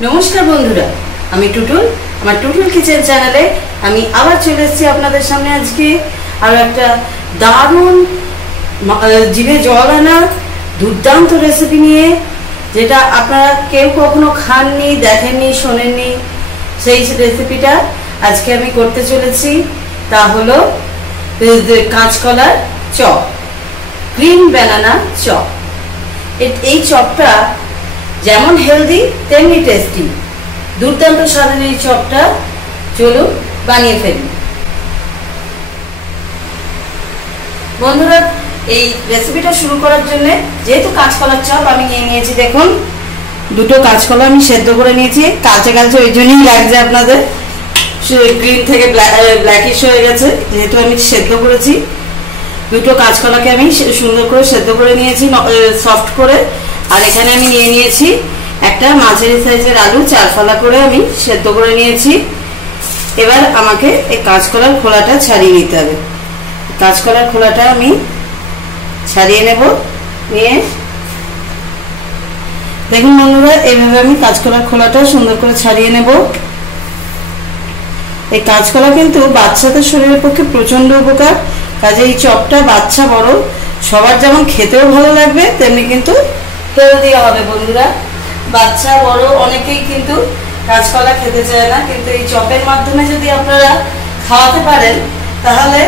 नमस्कार बंधुरा आमी टुटुल आमार टुटुल किचेन चैनेले आमी आबार चले एसेछि आपनादेर सामने आजके आरो एकटा दारुण जिभे जल आना दुर्दान्त रेसिपि निये जेटा आपनारा केउ कखनो खाननि देखेननि शोनेननि सेई रेसिपिटा आजके आमी करते चलेछि ता हलो काँचकलार चप ग्रीन बनाना चप। এই চপটা যেমন হেলদি তেমনি টেস্টি দুর্দান্ত স্বাদের এই চপটা চলুন বানিয়ে ফেলি। বন্ধুরা এই রেসিপিটা শুরু করার জন্য যেহেতু কাঁচকলার চপ আমি নিয়ে নিয়েছি, দেখুন দুটো কাঁচকলা আমি সেদ্ধ করে নিয়েছি। কাঁচা কাঁচা ওই জন্যই লাগছে আপনাদের, গ্রিন থেকে ব্ল্যাকিশ হয়ে গেছে যেহেতু আমি সেদ্ধ করেছি। দুটো কাঁচকলাকে আমি সুন্দর করে সেদ্ধ করে নিয়েছি সফট করে। আর এখানে আমি নিয়ে নিয়েছি একটা মাঝারি সাইজের আলু, 4 ফালা করে আমি সেদ্ধ করে নিয়েছি। এবার আমাকে এই কাঁচকলার খোলাটা ছাড়িয়ে নিতে হবে। কাঁচকলার খোলাটা আমি ছাড়িয়ে নেব। নিয়ে দেখুন বন্ধুরা এইভাবে আমি কাঁচকলার খোলাটা সুন্দর করে ছাড়িয়ে নেব। এই কাঁচকলা কিন্তু বাচ্চাদের শরীরের পক্ষে প্রচন্ড উপকার, কাজে এই চপটা বাচ্চা বড় সবার যেমন খেতেও ভালো লাগবে তেমনি কিন্তু হেলদি হবে। বন্ধুরা বাচ্চা বড় অনেকেই কিন্তু কাঁচকলা খেতে চায় না, কিন্তু এই চপের মাধ্যমে যদি আপনারা খাওয়াতে পারেন তাহলে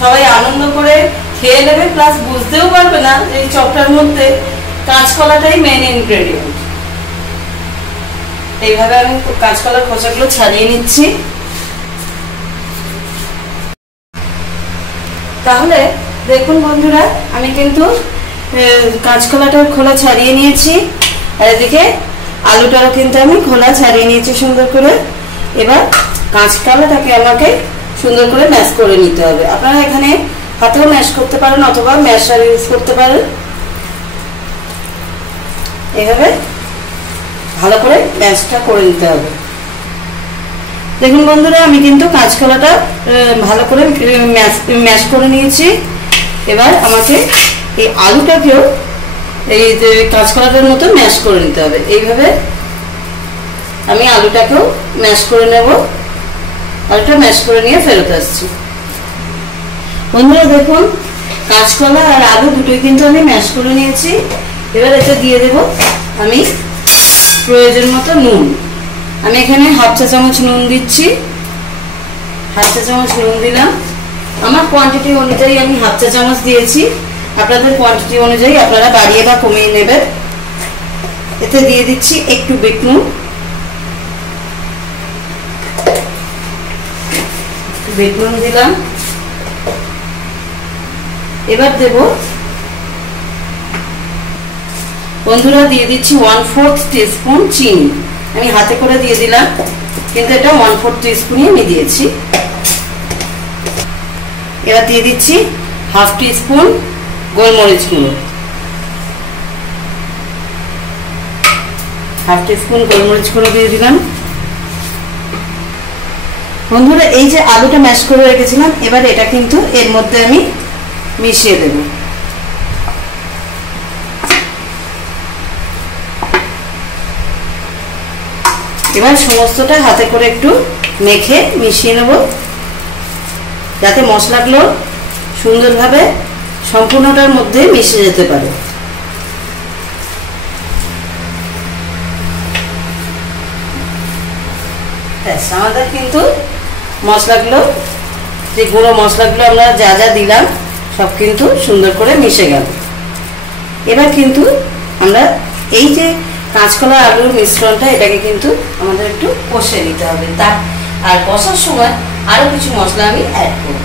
সবাই আনন্দ করে খেয়ে নেবে, প্লাস বুঝতেও পারবে না যে এই চপটার মধ্যে কাঁচকলাটাই মেইন ইনগ্রেডিয়েন্ট। এইভাবে আমি কাঁচকলার খোসাগুলো ছাড়িয়ে নিচ্ছি। তাহলে দেখুন বন্ধুরা আমি কিন্তু কাঁচকলাটার খোলা ছাড়িয়ে নিয়েছি, আর এদিকে আলুটারও কিন্তু আমি খোলা ছাড়িয়ে নিয়েছি সুন্দর করে। এবার কাঁচকলাটাকে আমাকে সুন্দর করে ম্যাশ করে নিতে হবে। আপনারা এখানে হাতেও ম্যাশ করতে পারেন অথবা ম্যাশার ইউজ করতে পারেন। এভাবে ভালো করে ম্যাশটা করে নিতে হবে। দেখুন বন্ধুরা আমি কিন্তু কাঁচকলাটা ভালো করে ম্যাশ করে নিয়েছি। এবার আমাকে এই আলুটাকেও এই কাঁচকলাটার মতো ম্যাশ করে নিতে হবে। এইভাবে আমি আলুটাকেও ম্যাশ করে নেব। আলুটা ম্যাশ করে নিয়ে ফেরত আসছি। বন্ধুরা দেখুন কাঁচকলা আর আলু দুটোই কিন্তু আমি ম্যাশ করে নিয়েছি। এবার এটা দিয়ে দেব আমি প্রয়োজন মতো নুন। আমি এখানে হাফ চা চামচ নুন দিচ্ছি। হাফ চা চামচ নুন দিলাম। আমার কোয়ান্টিটি অনুযায়ী আমি হাফ চা চামচ দিয়েছি, আপনাদের কোয়ান্টিটি অনুযায়ী আপনারা বাড়িয়ে বা কমিয়ে নেবেন। এতে দিয়ে দিচ্ছি একটু বিট নুন, বিট নুন দিলাম। এবার দেব বন্ধুরা দিয়ে দিচ্ছি 1/4 টিস্পুন চিনি। আমি হাতে করে দিয়ে দিলাম, কিন্তু এটা 1/4 টিস্পুনই আমি দিয়েছি। এবার দিয়ে দিচ্ছি হাফ টিস্পুন গোলমরিচ গুঁড়ো, হাফ টিস্পুন গোলমরিচ গুঁড়ো দিয়ে দিলাম। বন্ধুরা এই যে আলুটা ম্যাশ করে রেখেছিলাম এবার এটা কিন্তু এর মধ্যে আমি মিশিয়ে দেব। এবার সমস্তটা হাতে করে একটু মেখে মিশিয়ে নেব যাতে মশলাগুলো সুন্দরভাবে সম্পূর্ণটার মধ্যে মিশে যেতে পারে। আমাদের কিন্তু মশলাগুলো যে গুঁড়ো মশলাগুলো আমরা যা যা দিলাম সব কিন্তু সুন্দর করে মিশে গেল। এবার কিন্তু আমরা এই যে কাঁচকলা আলুর মিশ্রণটা এটাকে কিন্তু আমাদের একটু কষে নিতে হবে। আর কষার সময় আরো কিছু মশলা আমি অ্যাড করব।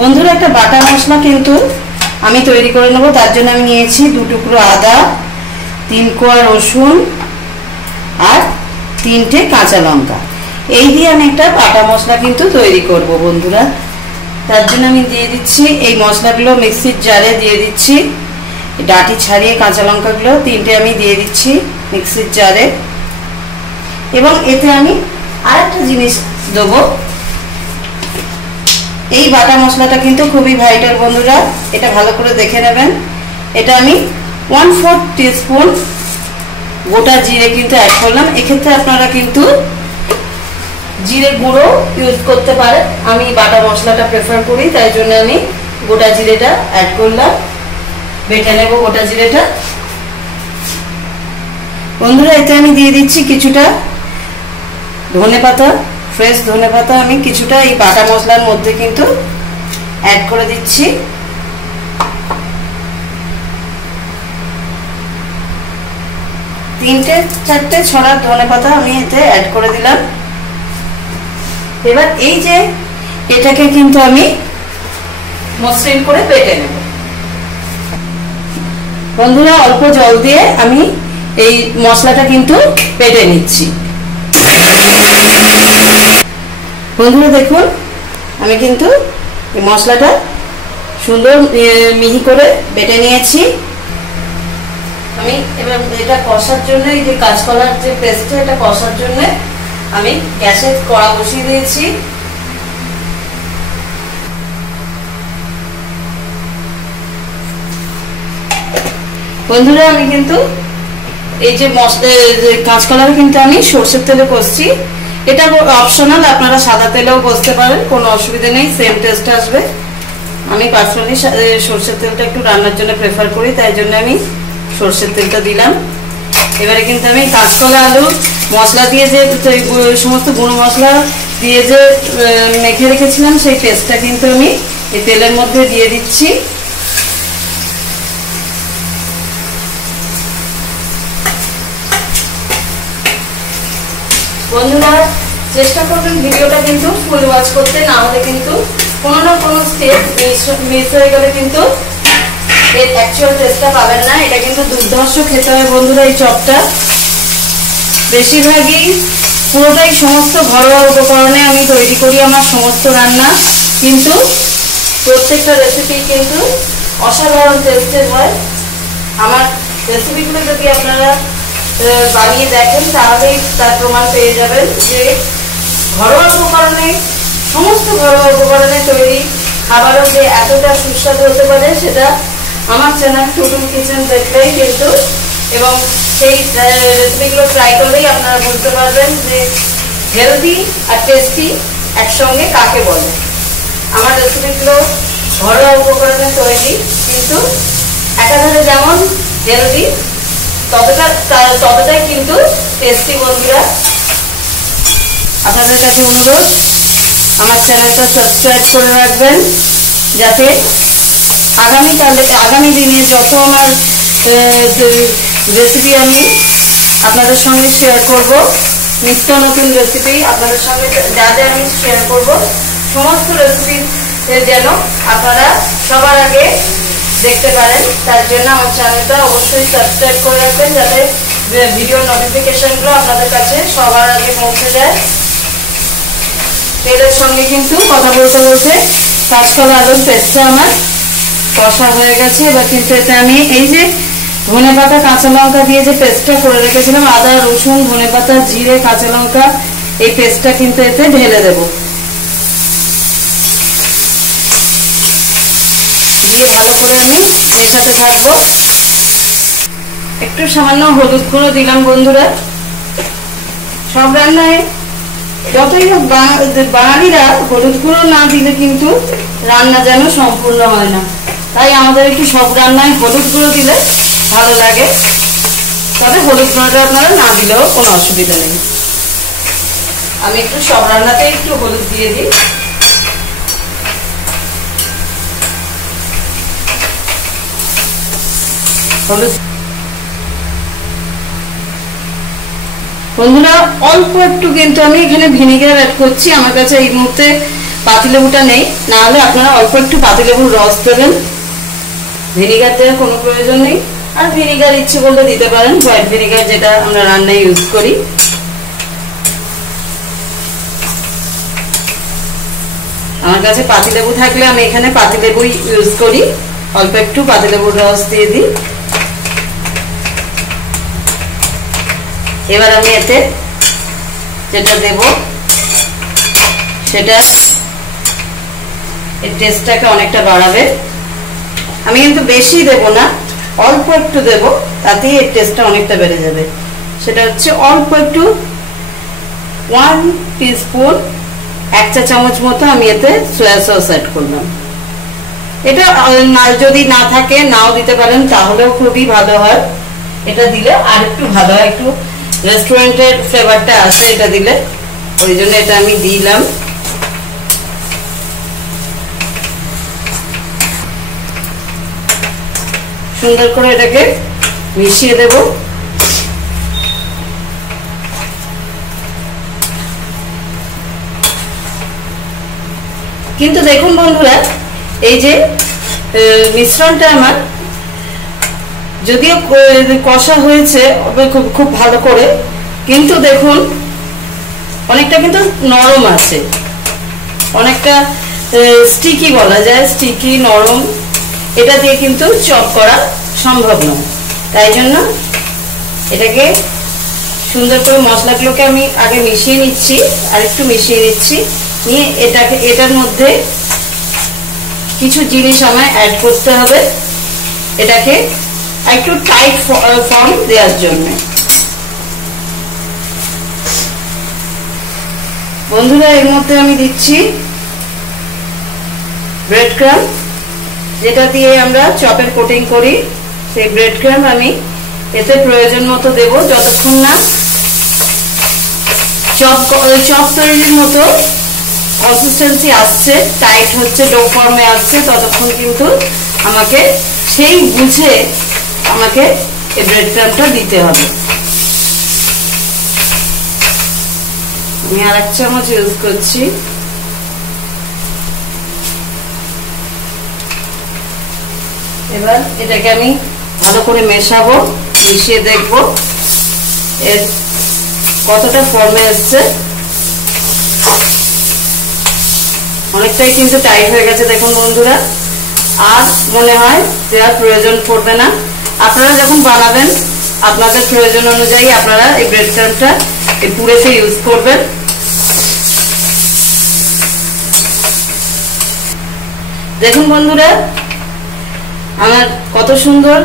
বন্ধুরা একটা বাটা মশলা কিন্তু আমি তৈরি করে নেব। তার জন্য আমি নিয়েছি 2 টুকরো আদা, 3 কোয়া রসুন আর 3টে কাঁচা লঙ্কা। এই দিয়ে আমি একটা বাটা মশলা কিন্তু তৈরি করব বন্ধুরা। তার জন্য আমি দিয়ে দিচ্ছি এই মশলাগুলো মিক্সির জারে দিয়ে দিচ্ছি। ডাঁটি ছাড়িয়ে কাঁচা লঙ্কাগুলো 3টে আমি দিয়ে দিচ্ছি মিক্সির জারে। এবং এতে আমি আরেকটা জিনিস দেব, এই বাটা মশলাটা কিন্তু খুবই ভাইটাল বন্ধুরা, এটা ভালো করে দেখে নেবেন। এটা আমি 1/4 টিস্পুন গোটা জিরে কিন্তু অ্যাড করলাম। এক্ষেত্রে আপনারা কিন্তু জিরে গুঁড়ো ইউজ করতে পারেন, আমি বাটা মশলাটা প্রেফার করি, তাই জন্য আমি গোটা জিরেটা অ্যাড করলাম। বেটে নেব গোটা জিরেটা। বন্ধুরা এতে আমি দিয়ে দিচ্ছি কিছুটা ধনেপাতা, ফ্রেশ ধনেপাতা আমি কিছুটা এই বাটা মশলার মধ্যে কিন্তু অ্যাড করে দিচ্ছি। তিনটে চারটে ছড়া ধনেপাতা আমি এতে অ্যাড করে দিলাম। এবার এই যে এটাকে কিন্তু আমি মসৃণ করে বেটে নেব। বন্ধুরা অল্প জল দিয়ে আমি এই মশলাটা কিন্তু বেটে নিচ্ছি। বন্ধুরা দেখুন আমি কিন্তু এই মশলাটা সুন্দর মিহি করে বেটে নিয়েছি। আমি এবার এটা কষার জন্য, এই যে কাঁচকলার যে পেস্টটা, এটা কষার জন্য আমি গ্যাসে কড়া বসিয়ে দিয়েছি। বন্ধুরা আমি কিন্তু এই যে কাঁচকলাটা কিন্তু আমি সরষের তেলে কষছি। এটা অপশনাল, আপনারা সাদা তেলেও কষতে পারেন, কোনো অসুবিধা নেই, সেম টেস্ট আসবে। আমি পার্সোনালি সরষের তেলটা একটু রান্নার জন্য প্রেফার করি, তাই জন্য আমি সরষের তেলটা দিলাম। এবারে কিন্তু আমি কাঁচকলা আলু মশলা দিয়ে যে সমস্ত গুঁড়ো মশলা দিয়ে যে মেখে রেখেছিলাম, সেই পেস্টটা কিন্তু আমি এই তেলের মধ্যে দিয়ে দিচ্ছি। বন্ধুরা চেষ্টা করবেন ভিডিওটা কিন্তু ফুল ওয়াচ করতে, না হলে কিন্তু কোনো না কোনো স্টেপ মিস হয়ে গেলে কিন্তু এর অ্যাকচুয়াল টেস্টটা পাবেন না। এটা কিন্তু দুর্ধর্ষ খেতে হয় বন্ধুরা এই চপটা। বেশিরভাগই পুরোটাই সমস্ত ঘরোয়া উপকরণে আমি তৈরি করি আমার সমস্ত রান্না, কিন্তু প্রত্যেকটা রেসিপি কিন্তু অসাধারণ টেস্টের হয়। আমার রেসিপিগুলো যদি আপনারা বানিয়ে দেখেন তাহলেই তার প্রমাণ পেয়ে যাবেন যে ঘরোয়া উপকরণে, সমস্ত ঘরোয়া উপকরণে তৈরি খাবারও যে এতটা সুস্বাদু হতে পারে সেটা আমার চ্যানেল টুটুল কিচেন দেখলেই কিন্তু, এবং সেই রেসিপিগুলো ট্রাই করলেই আপনারা বুঝতে পারবেন যে হেলদি আর টেস্টি একসঙ্গে কাকে বলে। আমার রেসিপিগুলো ঘরোয়া উপকরণে তৈরি, কিন্তু একাধারে যেমন হেলদি ততটাই কিন্তু টেস্টি। বন্ধুরা আপনাদের কাছে অনুরোধ আমার চ্যানেলটা সাবস্ক্রাইব করে রাখবেন, যাতে আগামী দিনে যত আমার রেসিপি আমি আপনাদের সঙ্গে শেয়ার করব, নিত্য নতুন রেসিপি আপনাদের সঙ্গে যা যা আমি শেয়ার করব, সমস্ত রেসিপি যেন আপনারা সবার আগে দেখতে পারেন, তার জন্য আমার চ্যানেলটা অবশ্যই সাবস্ক্রাইব করে রাখবেন, যাতে ভিডিওর নোটিফিকেশনগুলো আপনাদের কাছে সবার আগে পৌঁছে যায়। তেলের সঙ্গে কিন্তু কথা বলতে বলতে কাঁচকলা আলুর পেস্টটা আমার কষা হয়ে গেছে। এবার কিন্তু এতে আমি এই যে ধনেপাতা কাঁচা লঙ্কা দিয়ে যে পেস্টটা করে রেখেছিলাম, আদা রসুন ধনেপাতা জিরে কাঁচা লঙ্কা, এই পেস্টটা কিন্তু এতে ঢেলে দেব। দিয়ে ভালো করে আমি মেশাতে থাকবো। একটু সামান্য হলুদ গুঁড়ো দিলাম। বন্ধুরা সব রান্নায় যতই হোক বাঙালিরা হলুদ গুঁড়ো না দিলে কিন্তু রান্না যেন সম্পূর্ণ হয় না, তাই আমাদের একটু সব রান্নায় হলুদ গুঁড়ো দিলে ভালো লাগে। তবে হলুদ গুঁড়োটা আপনারা না দিলেও কোনো অসুবিধা নেই। আমি একটু সব রান্নাতে একটু হলুদ দিয়ে দিই। হলুদ বন্ধুরা অল্প একটু কিন্তু আমি এখানে ভিনেগার অ্যাড করছি। আমার কাছে এই মুহূর্তে পাতিলেবুটা নেই, না হলে আপনারা অল্প একটু পাতিলেবুর রস দেবেন, ভিনেগার দেওয়ার কোনো প্রয়োজন নেই। আর ভিনেগার ইচ্ছে করলে দিতে পারেন, হোয়াইট ভিনেগার যেটা আমরা রান্নায় ইউজ করি। আমার কাছে পাতিলেবু থাকলে আমি এখানে পাতিলেবুই ইউজ করি। অল্প একটু পাতিলেবুর রস দিয়ে দিই। এবার আমি এতে যেটা দেব সেটা এর টেস্টটাকে অনেকটা বাড়াবে। আমি কিন্তু বেশি দেব না, অল্প একটু দেব, তাতেই এর টেস্টটা অনেকটা বেড়ে যাবে। সেটা হচ্ছে অল্প একটু 1 টিস্পুন, 1 চা চামচ মতো আমি এতে সয়া সস অ্যাড করলাম। এটা যদি না থাকে নাও দিতে পারেন, তাহলেও খুবই ভালো হয়। এটা দিলে আর একটু ভালো হয়, একটু রেস্টুরেন্টের ফ্লেভারটা আসে এটা দিলে, ওই জন্য এটা আমি দিলাম। সুন্দর করে এটাকে মিশিয়ে দেব। কিন্তু দেখুন বন্ধুরা, এই যে মিশ্রণটা আমার যদিও কষা হয়েছে খুব ভালো করে, কিন্তু দেখুন অনেকটা কিন্তু নরম আছে, অনেকটা স্টিকি বলা যায়, স্টিকি নরম। এটা দিয়ে কিন্তু চপ করা সম্ভব নয়। তাই জন্য এটাকে সুন্দর করে মশলাগুলোকে আমি আগে মিশিয়ে নিচ্ছি, আর একটু মিশিয়ে নিচ্ছি, নিয়ে এটার মধ্যে কিছু জিনিস আমায় অ্যাড করতে হবে এটাকে একটু টাইট ফর্ম দেওয়ার জন্য। বন্ধুরা, এর মধ্যে আমি দিচ্ছি ব্রেড ক্রাম্ব, যেটা দিয়ে আমরা চপের কোটিং করি। সেই ব্রেড ক্রাম্ব আমি এতে প্রয়োজন মতো দেব, যতক্ষণ না চপ তৈরির মতো কনসিস্টেন্সি আসছে, টাইট হচ্ছে, ডো ফর্মে আসছে, ততক্ষণ কিন্তু আমাকে সেই বুঝে আমাকে এই ব্রেড ক্রাম্বটা দিতে হবে। আমি আর 1 চামচ ইউজ করছি। এবার এটাকে আমি ভালো করে মেশাবো, মিশিয়ে দেখবো এর কতটা ফর্মে এসছে। অনেকটাই কিন্তু টাইট হয়ে গেছে দেখুন বন্ধুরা, আর মনে হয় দেওয়ার প্রয়োজন পড়বে না। আপনারা যখন বানাবেন আপনাদের প্রয়োজন অনুযায়ী আপনারা এই ব্রেড ক্রাম্বটা এই পুরেতে ইউজ করবেন। দেখুন বন্ধুরা, আমার কত সুন্দর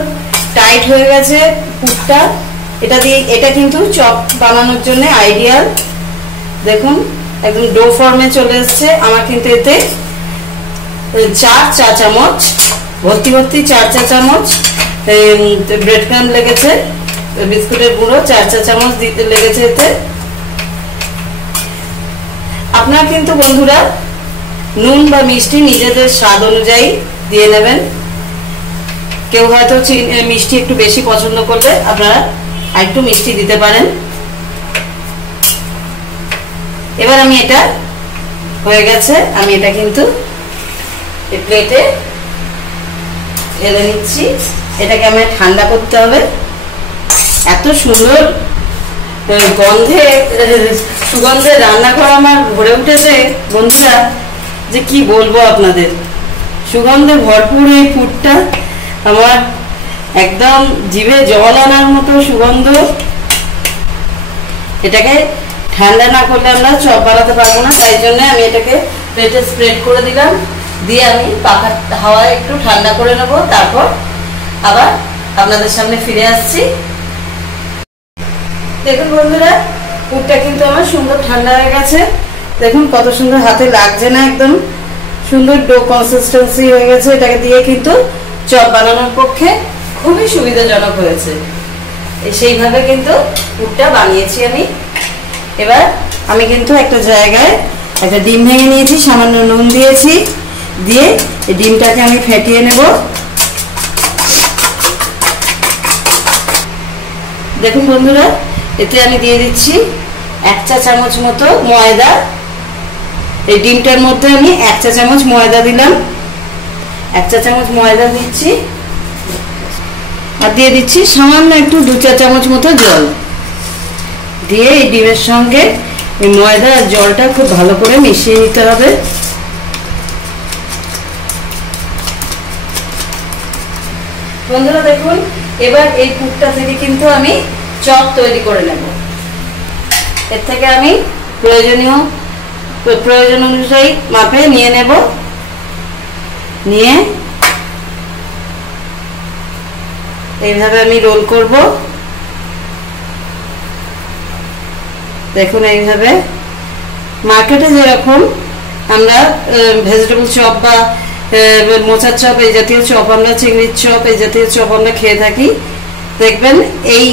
টাইট হয়ে গেছে পুরটা। এটা কিন্তু চপ বানানোর জন্য আইডিয়াল। দেখুন একদম ডো ফর্মে চলে এসছে। আমার কিন্তু এতে 4 চা চামচ ভর্তি 4 চা চামচ ব্রেড ক্রাম্ব লেগেছে, বিস্কুটের গুঁড়ো 4 চা চামচ দিতে লেগেছে এতে। আপনারা কিন্তু বন্ধুরা নুন বা মিষ্টি নিজেদের স্বাদ অনুযায়ী দিয়ে নেবেন। কেউ হয়তো মিষ্টি একটু বেশি পছন্দ করলে আপনারা আরেকটু মিষ্টি দিতে পারেন। এবার আমি এটা হয়ে গেছে, আমি এটা কিন্তু প্লেটে ঢেলে নিচ্ছি। এটাকে আমি ঠান্ডা করতে হবে। এত সুন্দর সুগন্ধে রান্নাঘর আমার ভরে উঠেছে বন্ধুরা, যে কি বলবো আপনাদের। সুগন্ধে ভরপুর এই পুরটা আমার একদম জিভে জল আনার মতো সুগন্ধ। এটাকে ঠান্ডা না করলে আমরা চপ বানাতে পারবো না, তাই জন্য আমি এটাকে প্লেটে স্প্রেড করে দিলাম। দিয়ে আমি পাখার হাওয়ায় একটু ঠান্ডা করে নেবো, তারপর আবার আপনাদের সামনে ফিরে আসছি। দেখুন বন্ধুরা, পুরটা কিন্তু আমার সুন্দর ঠান্ডা হয়ে গেছে। দেখুন কত সুন্দর, হাতে লাগছে না, একদম সুন্দর ডো কনসিস্টেন্সি হয়ে গেছে। এটাকে দিয়ে কিন্তু চপ বানানোর পক্ষে খুবই সুবিধাজনক হয়েছে। সেইভাবে কিন্তু পুরটা বানিয়েছি আমি। এবার আমি কিন্তু একটা জায়গায় একটা ডিম ভেঙে নিয়েছি, সামান্য নুন দিয়েছি, দিয়ে এই ডিমটাকে আমি ফেটিয়ে নেব। দেখুন বন্ধুরা, এতে আমি দিয়ে দিচ্ছি 1 চা চামচ মতো ময়দা। এই ডিমটার মধ্যে আমি 1 চা চামচ ময়দা দিলাম। 1 চা চামচ ময়দা দিচ্ছি, আর দিয়ে দিচ্ছি সামান্য একটু 2 চা চামচ মতো জল। দিয়ে এই ডিমের সঙ্গে এই ময়দা আর জলটা খুব ভালো করে মিশিয়ে নিতে হবে। বন্ধুরা দেখুন, এবার এই পুরটা থেকে কিন্তু আমি চপ তৈরি করে নেব। এর থেকে আমি প্রয়োজন অনুযায়ী মাপে নিয়ে নেব। নিয়ে এইভাবে আমি রোল করব। দেখুন এইভাবে মার্কেটে যেরকম আমরা ভেজিটেবল চপ বা মোচার চপ এই জাতীয় চপ, আমরা চিংড়ির চপ এই জাতীয় চপ আমরা খেয়ে থাকি, দেখবেন এই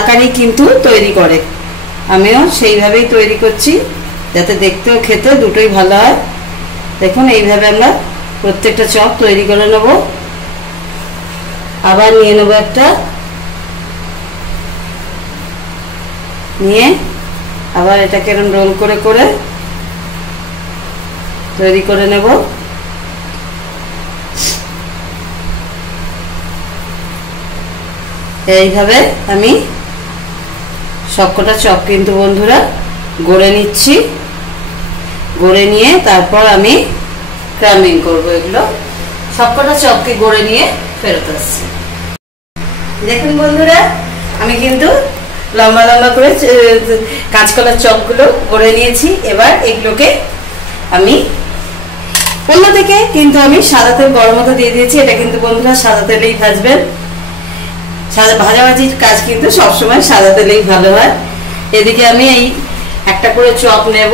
আকারই কিন্তু তৈরি করে। আমিও সেইভাবেই তৈরি করছি, যাতে দেখতেও খেতে দুটোই ভালো হয়। দেখুন এইভাবে আমরা প্রত্যেকটা চপ তৈরি করে নেব। আবার নিয়ে নেব একটা, নিয়ে আবার এটাকে এরকম রোল করে করে তৈরি করে নেব। এইভাবে আমি সবকটা চপ কিন্তু বন্ধুরা গড়ে নিচ্ছি। গড়ে নিয়ে তারপর আমি ক্রাম্বিং করবো। এগুলো সবকটা চপকে গড়ে নিয়ে ফেরত আসছি। দেখুন বন্ধুরা, আমি কিন্তু লম্বা লম্বা করে কাঁচকলার চপগুলো গড়ে নিয়েছি। এবার এগুলোকে আমি অন্যদিকে কিন্তু আমি সাদা তেল গরম মতো দিয়ে দিয়েছি। এটা কিন্তু বন্ধুরা সাদা তেলেই ভাজবেন। ভাজাভাজির কাজ কিন্তু সবসময় সাদা তেলেই ভালো হয়। এদিকে আমি এই একটা করে চপ নেব,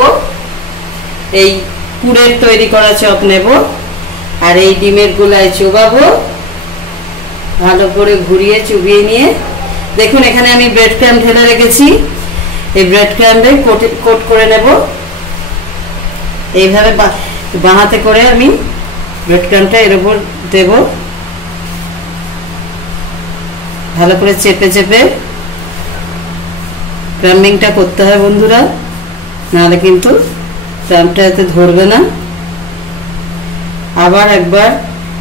এই পুরের তৈরি করা চপ নেব, আর এই ডিমের গোলায় চোবাবো ভালো করে ঘুরিয়ে চুবিয়ে নিয়ে। দেখুন এখানে আমি ব্রেড ক্রাম্ব ঢেলে রেখেছি, এই ব্রেড ক্রাম্বে কোট করে নেব। এইভাবে বাঁ হাতে করে আমি ব্রেড ক্রাম্বটা এর উপর দেব, ভালো করে চেপে চেপে ক্রাম্বিংটা করতে হয় বন্ধুরা, নাহলে কিন্তু ক্রাম্বটা এতে ধরবে না। আবার একবার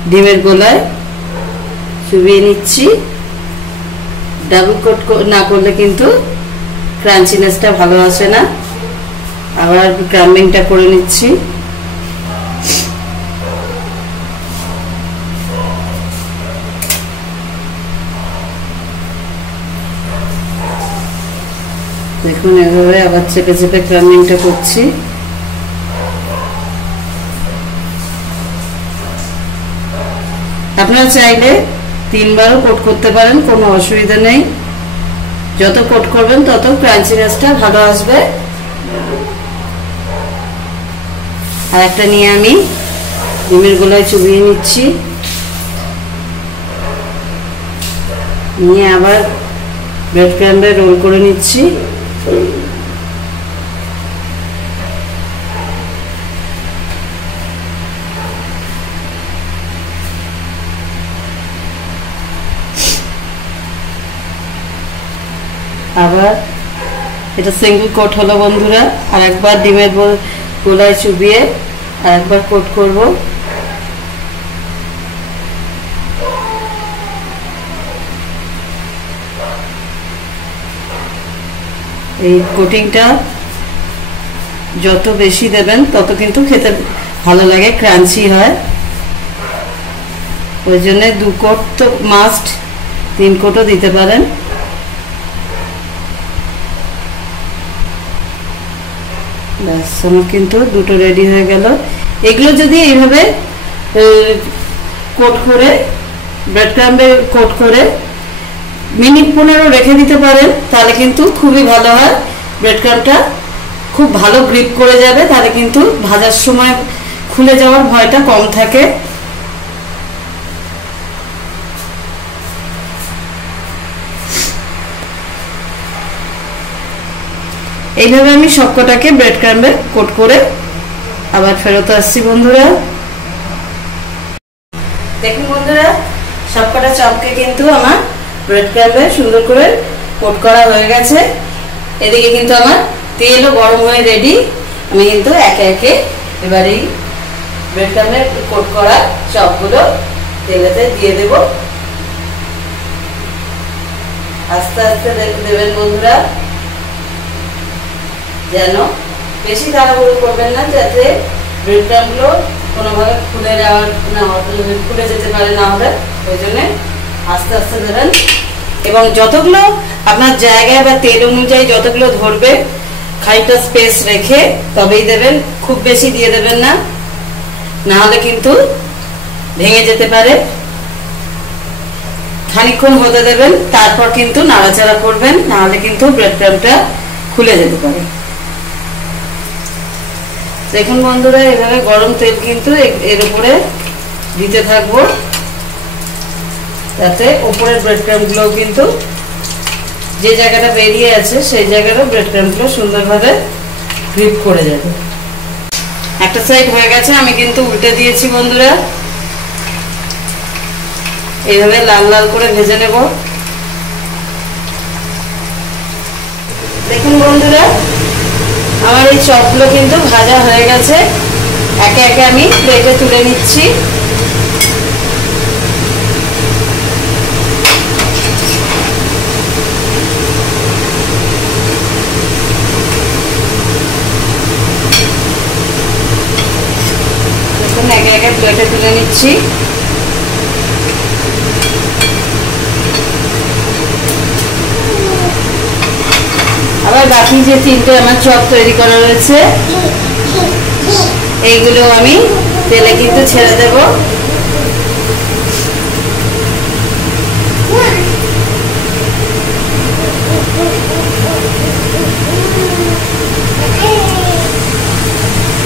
ডিমের গোলায় চুবিয়ে নিচ্ছি। ডাবল কোট না করলে কিন্তু ক্রাঞ্চিনেসটা ভালো আসে না। আবার ক্রাম্বিংটা করে নিচ্ছি। দেখুন এভাবে আবার চেপে চেপে ক্রাম্বিংটা করছি। আপনারা চাইলে 3 বারও কোট করতে পারেন, কোনো অসুবিধা নেই। যত কোট করবেন তত ক্রাঞ্চিনেসটা ভালো আসবে। আর একটা নিয়ে আমি ডিমের গোলায় চুবিয়ে নিচ্ছি, নিয়ে আবার ব্রেড ক্রাম্বে রোল করে নিচ্ছি। আবার এটা সিঙ্গেল কোট হলো বন্ধুরা। আর একবার ডিমের গোলায় চুবিয়ে আর একবার কোট করব। এই কোটিংটা যত বেশি দেবেন তত কিন্তু খেতে ভালো লাগে, ক্রাঞ্চি হয়। ওই জন্য 2 কোট তো মাস্ট, 3 কোটও দিতে পারেন। ব্যাস আমার কিন্তু দুটো রেডি হয়ে গেল। এগুলো যদি এইভাবে কোট করে ব্রেড ক্রাম্বে কোট করে মিনিট 15 রেখে দিতে পারেন, তাহলে কিন্তু খুবই ভালো হয়। ব্রেড ক্রাম্বটা খুব ভালো গ্রিপ করে যাবে, তাহলে কিন্তু ভাজার সময় খুলে যাওয়ার ভয়টা কম থাকে। এইভাবে আমি সবকটাকে ব্রেড ক্রাম্বে কোট করে আবার ফেরত আসছি বন্ধুরা। দেখুন বন্ধুরা, সবকটা চপকে কিন্তু আমার ব্রেড ক্রাম্বে সুন্দর করে কোট করা হয়ে গেছে। এদিকে কিন্তু আমার তেলও গরম হয়ে রেডি। আমি কিন্তু একে একে এবার এই ব্রেড ক্রাম্বে কোট করা চপগুলো তেলেতে দিয়ে দেব। আস্তে আস্তে দেবেন বন্ধুরা, যেন বেশি তাড়াহুড়ো করবেন না, যাতে ব্রেড ক্রাম্বগুলো কোনোভাবে খুলে যাওয়ার না, খুলে যেতে পারে না হলে। ওই জন্য আস্তে আস্তে দেবেন। এবং যতগুলো আপনার জায়গায় বা তেল অনুযায়ী যতগুলো ধরবে, খানিকটা স্পেস রেখে তবেই দেবেন। খুব বেশি দিয়ে দেবেন না, না হলে কিন্তু ভেঙে যেতে পারে। খানিকক্ষণ হতে দেবেন, তারপর কিন্তু নাড়াচাড়া করবেন, না হলে কিন্তু ব্রেড ক্রাম্বটা খুলে যেতে পারে। দেখুন বন্ধুরা, এভাবে গরম তেল কিন্তু এর উপরে দিতে থাকবো, যাতে উপরের ব্রেড ক্রাম্বগুলো কিন্তু যে জায়গাটা বেরিয়ে আছে সেই জায়গাটা ব্রেড ক্রাম্বগুলো সুন্দরভাবে গ্রিপ করে যাবে। একটা সাইড হয়ে গেছে, আমি কিন্তু উল্টে দিয়েছি বন্ধুরা। এইভাবে লাল লাল করে ভেজে নেব। দেখুন বন্ধুরা, আমার এই চপগুলো কিন্তু ভাজা হয়ে গেছে। একে একে আমি প্লেটে তুলে নিচ্ছি। দেখুন একে একে প্লেটে তুলে নিচ্ছি। আবার বাকি যে 3টে আমার চপ তৈরি করা রয়েছে, এইগুলো আমি তেলে কিন্তু ছেড়ে দেব।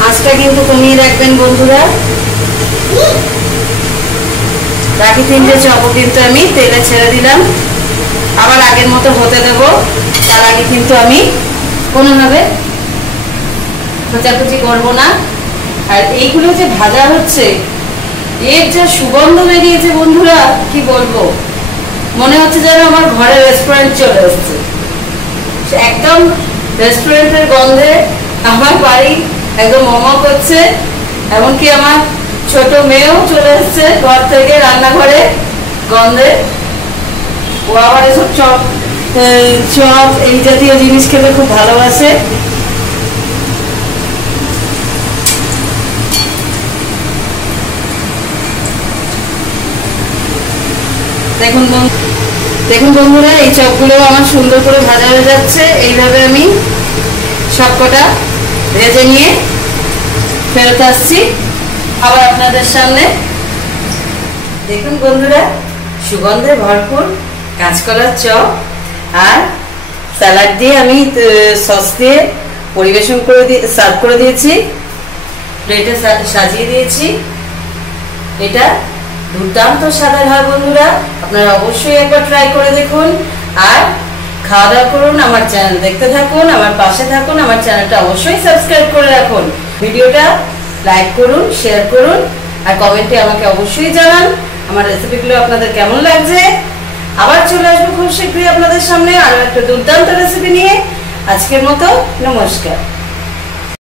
আঁচটা কিন্তু কমিয়ে রাখবেন বন্ধুরা। বাকি 3টে চপও কিন্তু আমি তেলে ছেড়ে দিলাম। আবার আগের মতো হতে দেব। তার আগে কিন্তু আমি কোনোভাবে খোঁচাখুচি করবো না। আর এইগুলো যে ভাজা হচ্ছে, এর যা সুগন্ধ বেরিয়েছে বন্ধুরা, কি বলবো, মনে হচ্ছে যেন আমার ঘরে রেস্টুরেন্ট চলে এসেছে। একদম রেস্টুরেন্টের গন্ধে আমার বাড়ি একদম মমা করছে। এমনকি আমার ছোট মেয়েও চলে এসছে ঘর থেকে রান্নাঘরে গন্ধে। ও আবার এসব চপ এই জাতীয় জিনিস খেতে খুব ভালোবাসে। দেখুন বন্ধুরা, এই চপগুলো আমার সুন্দর করে ভাজা হয়ে যাচ্ছে। এইভাবে আমি সবকটা ভেজে নিয়ে ফেরত আসছি আবার আপনাদের সামনে। দেখুন বন্ধুরা, সুগন্ধে ভরপুর কাঁচকলার চপ আর স্যালাড দিয়ে আমি সস দিয়ে পরিবেশন করে সার্ভ করে দিয়েছি, প্লেটে সাজিয়ে দিয়েছি। এটা দুর্দান্ত স্বাদের হয় বন্ধুরা, আপনারা অবশ্যই একবার ট্রাই করে দেখুন। আর খাওয়া দাওয়া করুন, আমার চ্যানেল দেখতে থাকুন, আমার পাশে থাকুন, আমার চ্যানেলটা অবশ্যই সাবস্ক্রাইব করে রাখুন। ভিডিওটা লাইক করুন, শেয়ার করুন, আর কমেন্টে আমাকে অবশ্যই জানান আমার রেসিপিগুলো আপনাদের কেমন লাগছে। আবার চলে আসবো খুব শীঘ্রই আপনাদের সামনে আরো একটা দুর্দান্ত রেসিপি নিয়ে। আজকের মতো নমস্কার।